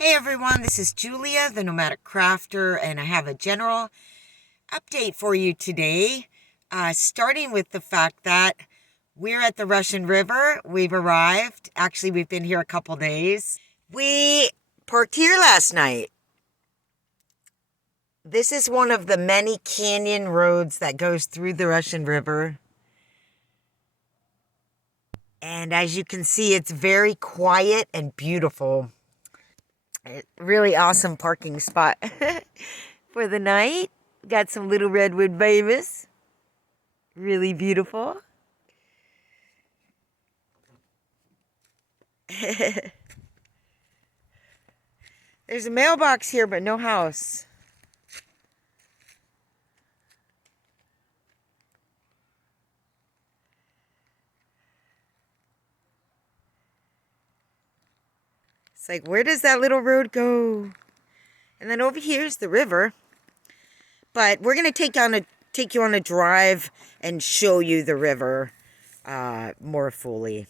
Hey everyone, this is Julia, the Nomadic Crafter, and I have a general update for you today, starting with the fact that we're at the Russian River. We've arrived. Actually, we've been here a couple days. We parked here last night. This is one of the many canyon roads that goes through the Russian River. And as you can see, it's very quiet and beautiful. Really awesome parking spot for the night. Got some little redwood babies. Really beautiful. There's a mailbox here, but no house. It's like, where does that little road go? And then over here is the river. But we're going to take you on a drive and show you the river more fully.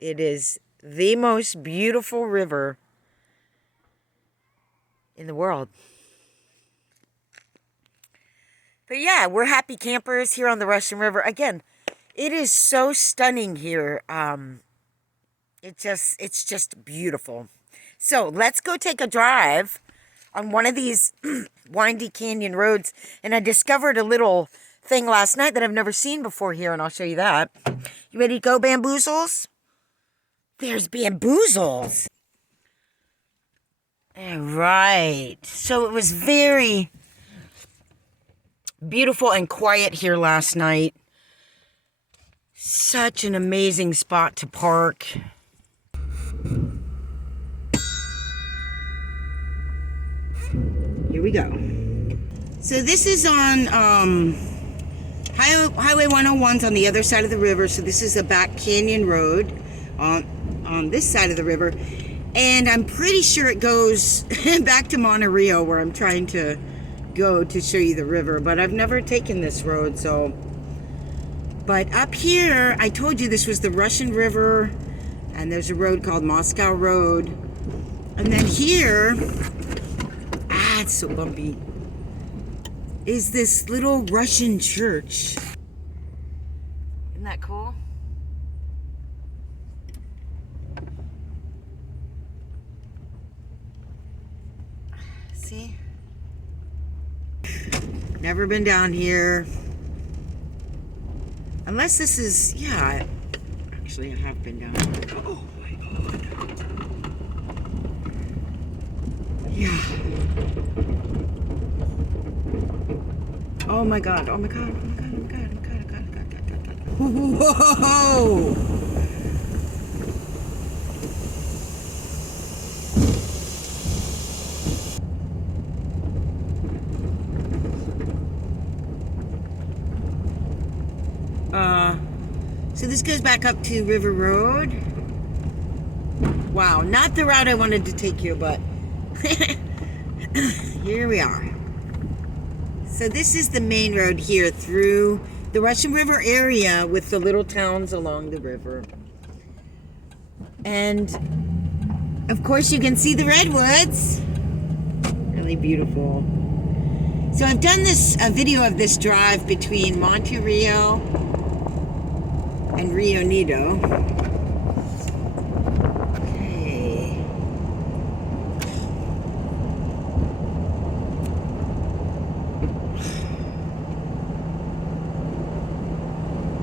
It is the most beautiful river in the world. But yeah, we're happy campers here on the Russian River. Again, it is so stunning here. It's just beautiful. So let's go take a drive on one of these windy canyon roads. And I discovered a little thing last night that I've never seen before here, and I'll show you that. You ready to go, Bamboozles? There's Bamboozles. All right. So it was very beautiful and quiet here last night. Such an amazing spot to park. Here we go. So this is on Highway 101's on the other side of the river. So this is a back canyon road on this side of the river. And I'm pretty sure it goes back to Monterey, where I'm trying to go to show you the river. But I've never taken this road, so. But up here, I told you this was the Russian River. And there's a road called Moscow Road. And then here, it's so bumpy, is this little Russian church. Isn't that cool? See? Never been down here. Unless this is, yeah, actually I have been down here. Oh my God. Yeah. Oh my God, oh my God, oh my God, oh my God, oh my God, oh my God, oh my God. Whoa! So this goes back up to River Road. Wow, not the route I wanted to take you, but here we are. So this is the main road here through the Russian River area with the little towns along the river. And of course you can see the redwoods. Really beautiful. So I've done a video of this drive between Monterey and Rio Nido.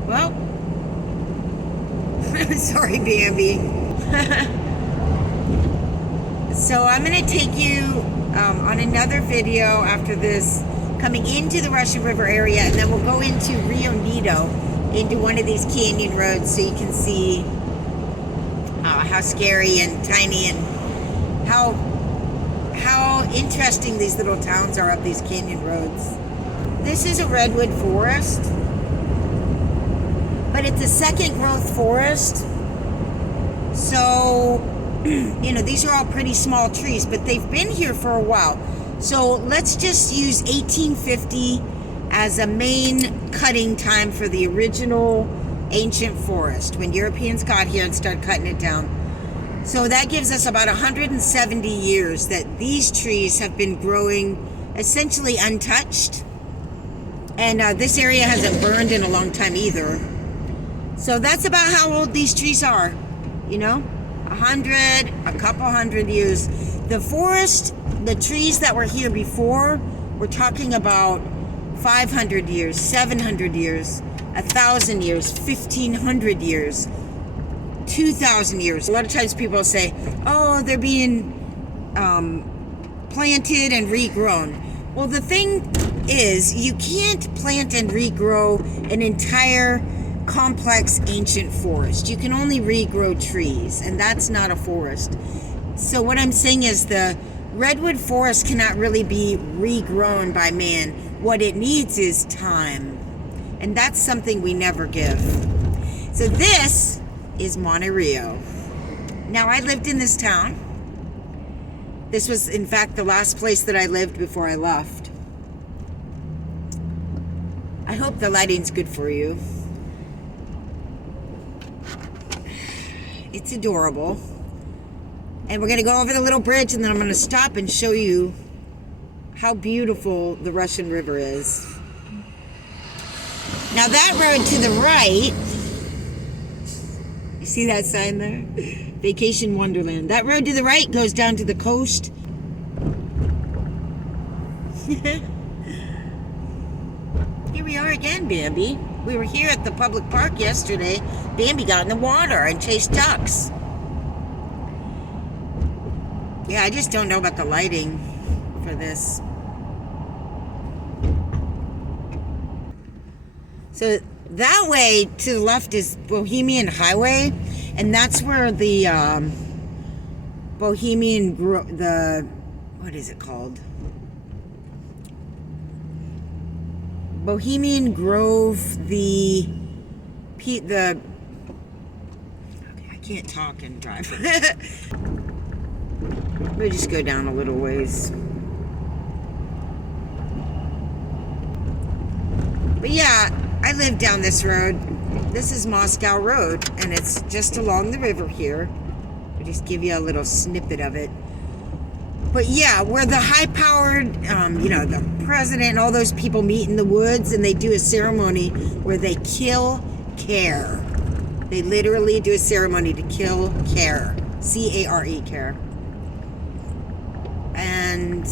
Well, sorry, Bambi. So I'm going to take you on another video after this, coming into the Russian River area, and then we'll go into Rio Nido, into one of these canyon roads, so you can see how scary and tiny and how interesting these little towns are up these canyon roads. This is a redwood forest. But it's a second growth forest. So, you know, these are all pretty small trees, but they've been here for a while. So let's just use 1850 as a main cutting time for the original ancient forest, when Europeans got here and started cutting it down. So that gives us about 170 years that these trees have been growing essentially untouched. And this area hasn't burned in a long time either. So that's about how old these trees are. You know, 100, a couple hundred years. The forest, the trees that were here before, we're talking about 500 years, 700 years, 1,000 years, 1,500 years, 2,000 years. A lot of times people say, oh, they're being planted and regrown. Well, the thing is, you can't plant and regrow an entire complex ancient forest. You can only regrow trees, and that's not a forest. So what I'm saying is the Redwood Forest cannot really be regrown by man. What it needs is time. And that's something we never give. So this is Monte Rio. Now, I lived in this town. This was, in fact, the last place that I lived before I left. I hope the lighting's good for you. It's adorable. And we're going to go over the little bridge, and then I'm going to stop and show you how beautiful the Russian River is. Now that road to the right, you see that sign there? Vacation Wonderland. That road to the right goes down to the coast. Here we are again, Bambi. We were here at the public park yesterday. Bambi got in the water and chased ducks. Yeah, I just don't know about the lighting for this. So that way to the left is Bohemian Highway, and that's where the what is it called? Bohemian Grove, I can't talk and drive. We'll just go down a little ways. But yeah, I live down this road. This is Moscow Road, and it's just along the river here. I'll just give you a little snippet of it. But yeah, where the high-powered, the president and all those people meet in the woods, and they do a ceremony where they kill care. They literally do a ceremony to kill care. C-A-R-E, care. And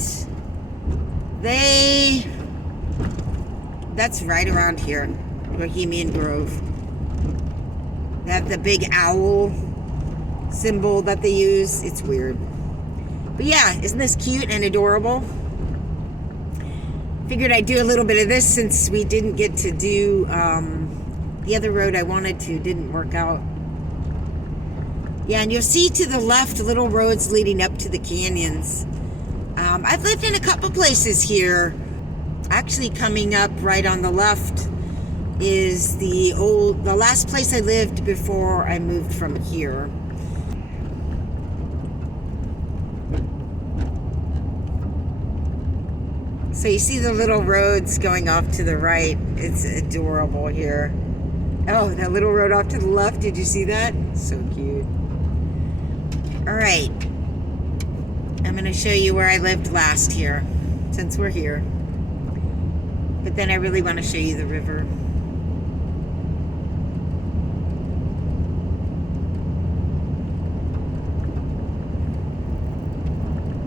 that's right around here, Bohemian Grove. They have the big owl symbol that they use. It's weird. But yeah, isn't this cute and adorable? Figured I'd do a little bit of this since we didn't get to do the other road I wanted to. Didn't work out. Yeah, and you'll see to the left little roads leading up to the canyons. I've lived in a couple places here. Actually, coming up right on the left is the last place I lived before I moved from here. So you see the little roads going off to the right. It's adorable here. Oh, that little road off to the left, did you see that? So cute. All right. I'm going to show you where I lived last here, since we're here. But then I really want to show you the river.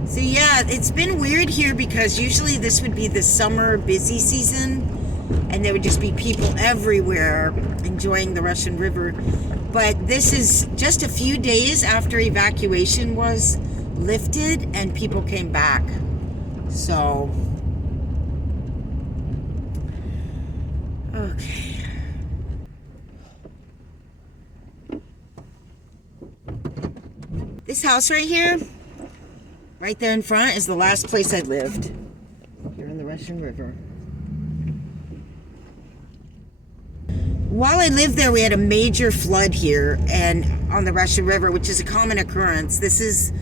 So yeah, it's been weird here because usually this would be the summer busy season and there would just be people everywhere enjoying the Russian River. But this is just a few days after evacuation was lifted and people came back. So, okay. This house right here, right there in front, is the last place I lived. Here on the Russian River. While I lived there, we had a major flood here and on the Russian River, which is a common occurrence. This is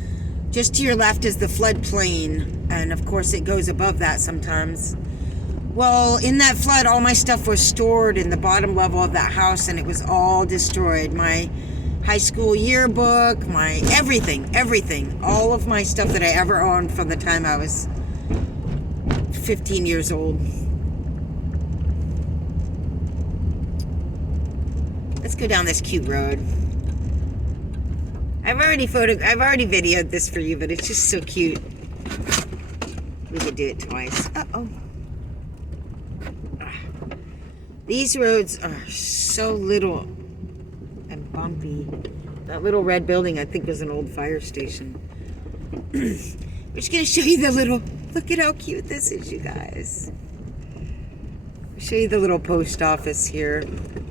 just to your left is the floodplain, and of course it goes above that sometimes. Well, in that flood, all my stuff was stored in the bottom level of that house, and it was all destroyed. My high school yearbook, my everything. All of my stuff that I ever owned from the time I was 15 years old. Let's go down this cute road. I've already videoed this for you, but it's just so cute. We could do it twice. Uh-oh. These roads are so little and bumpy. That little red building, I think, was an old fire station. We're just gonna show you the little, look at how cute this is, you guys. I'll show you the little post office here. Isn't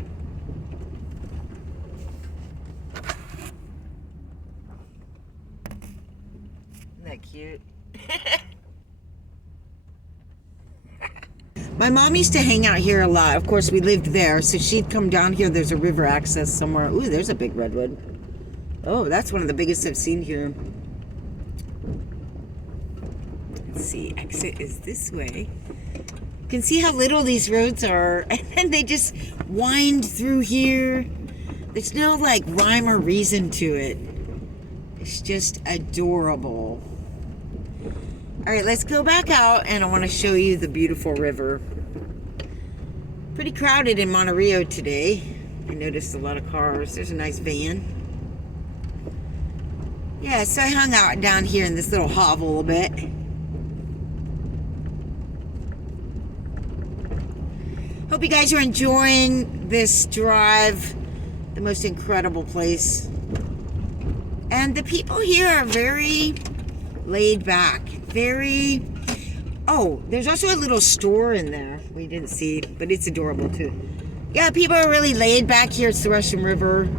that cute? My mom used to hang out here a lot. Of course, we lived there, so she'd come down here. There's a river access somewhere. Ooh, there's a big redwood. Oh, that's one of the biggest I've seen here. Let's see, exit is this way. You can see how little these roads are, and then they just wind through here. There's no like rhyme or reason to it. It's just adorable. All right, let's go back out, and I want to show you the beautiful river. Pretty crowded in Monte Rio today. I noticed a lot of cars. There's a nice van. Yeah, so I hung out down here in this little hovel a bit. Hope you guys are enjoying this drive. The most incredible place. And the people here are very laid back. Very... Oh, there's also a little store in there we didn't see, but it's adorable too. Yeah, people are really laid back here. It's the Russian River.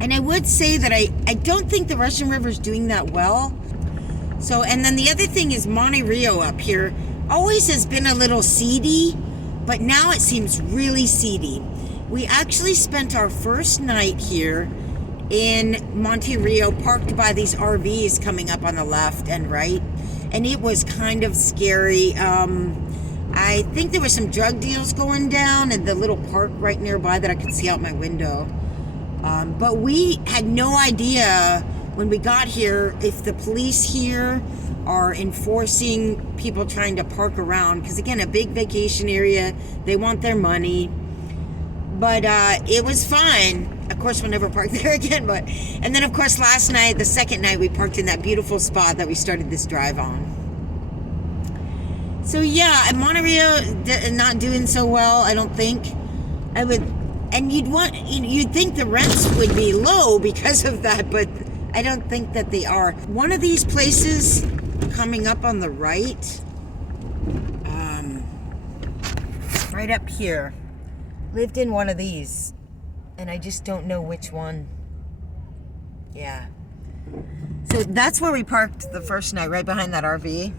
And I would say that I don't think the Russian River is doing that well. So, and then the other thing is Monte Rio up here always has been a little seedy, but now it seems really seedy. We actually spent our first night here in Monte Rio, parked by these RVs coming up on the left and right, and it was kind of scary. I think there were some drug deals going down in the little park right nearby that I could see out my window. But we had no idea when we got here if the police here are enforcing people trying to park around, because again, a big vacation area, they want their money. But it was fine. Of course, we'll never park there again. And then, of course, last night, the second night, we parked in that beautiful spot that we started this drive on. So yeah, Monte Rio not doing so well. I don't think. And you'd think the rents would be low because of that, but I don't think that they are. One of these places coming up on the right, right up here, lived in one of these, and I just don't know which one. Yeah. So that's where we parked the first night, right behind that RV.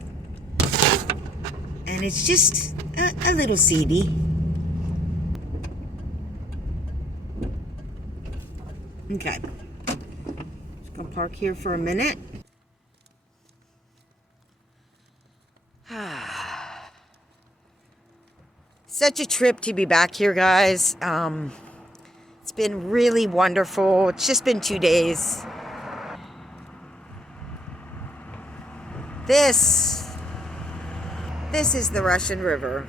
And it's just a little seedy. Okay. Just gonna park here for a minute. Such a trip to be back here, guys. It's been really wonderful. It's just been 2 days. This is the Russian River.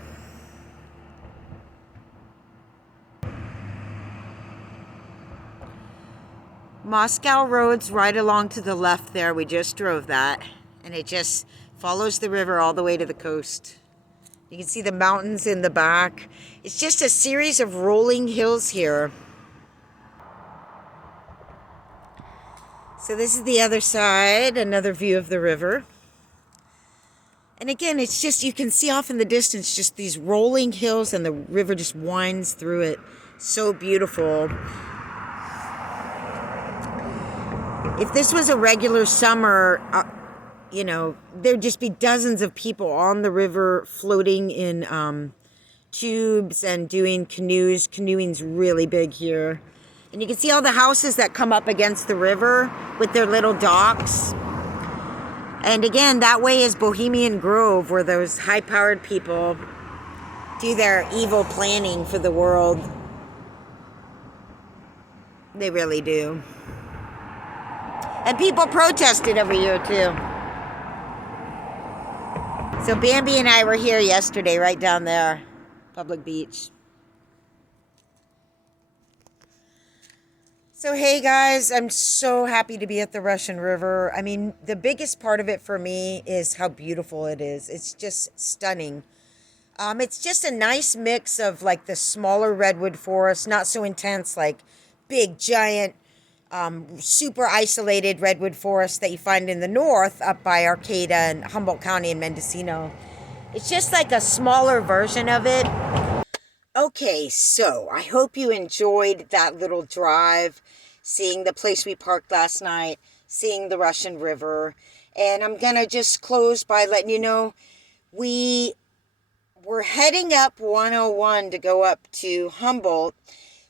Moscow Road's right along to the left there. We just drove that. And it just follows the river all the way to the coast. You can see the mountains in the back. It's just a series of rolling hills here. So this is the other side, another view of the river. And again, it's just, you can see off in the distance just these rolling hills, and the river just winds through it. So beautiful. If this was a regular summer, you know, there'd just be dozens of people on the river floating in tubes and doing canoes. Canoeing's really big here. And you can see all the houses that come up against the river with their little docks. And again, that way is Bohemian Grove, where those high-powered people do their evil planning for the world. They really do. And people protest it every year, too. So Bambi and I were here yesterday, right down there, public beach. So hey guys, I'm so happy to be at the Russian River. I mean, the biggest part of it for me is how beautiful it is. It's just stunning. It's just a nice mix of like the smaller redwood forest, not so intense, like big, giant, super isolated redwood forest that you find in the north up by Arcata and Humboldt County and Mendocino. It's just like a smaller version of it. Okay, so I hope you enjoyed that little drive, seeing the place we parked last night, seeing the Russian River. And I'm going to just close by letting you know we're heading up 101 to go up to Humboldt.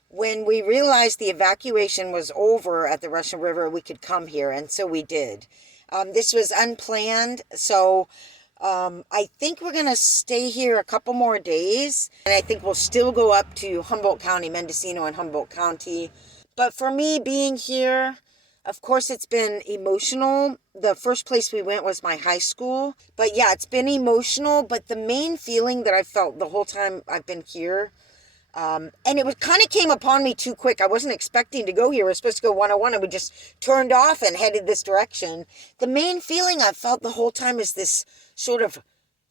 When we realized the evacuation was over at the Russian River, we could come here, and so we did. This was unplanned, so I think we're going to stay here a couple more days, and I think we'll still go up to Humboldt County, Mendocino and Humboldt County. But for me being here, of course, it's been emotional. The first place we went was my high school. But yeah, it's been emotional, but the main feeling that I felt the whole time I've been here, and it kind of came upon me too quick. I wasn't expecting to go here. We were supposed to go 101, and we just turned off and headed this direction. The main feeling I felt the whole time is this sort of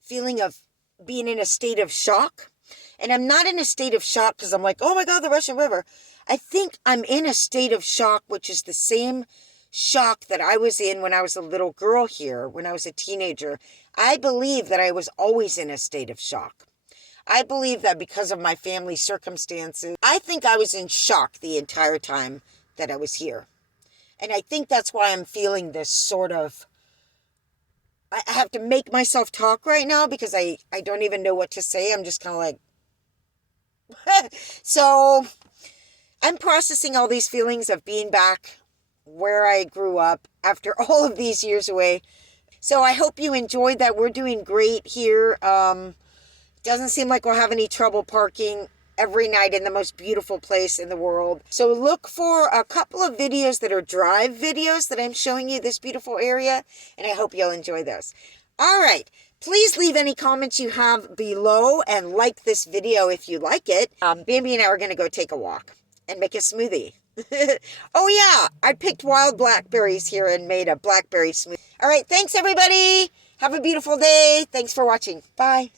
feeling of being in a state of shock. And I'm not in a state of shock because I'm like, oh my God, the Russian River. I think I'm in a state of shock, which is the same shock that I was in when I was a little girl here, when I was a teenager. I believe that I was always in a state of shock. I believe that because of my family circumstances, I think I was in shock the entire time that I was here. And I think that's why I'm feeling this sort of, I have to make myself talk right now because I don't even know what to say. I'm just kind of like, so I'm processing all these feelings of being back where I grew up after all of these years away. So I hope you enjoyed that. We're doing great here. Doesn't seem like we'll have any trouble parking every night in the most beautiful place in the world. So look for a couple of videos that are drive videos that I'm showing you this beautiful area, and I hope you'll enjoy those. All right. Please leave any comments you have below and like this video if you like it. Bambi and I are going to go take a walk and make a smoothie. Oh yeah, I picked wild blackberries here and made a blackberry smoothie. All right. Thanks everybody. Have a beautiful day. Thanks for watching. Bye.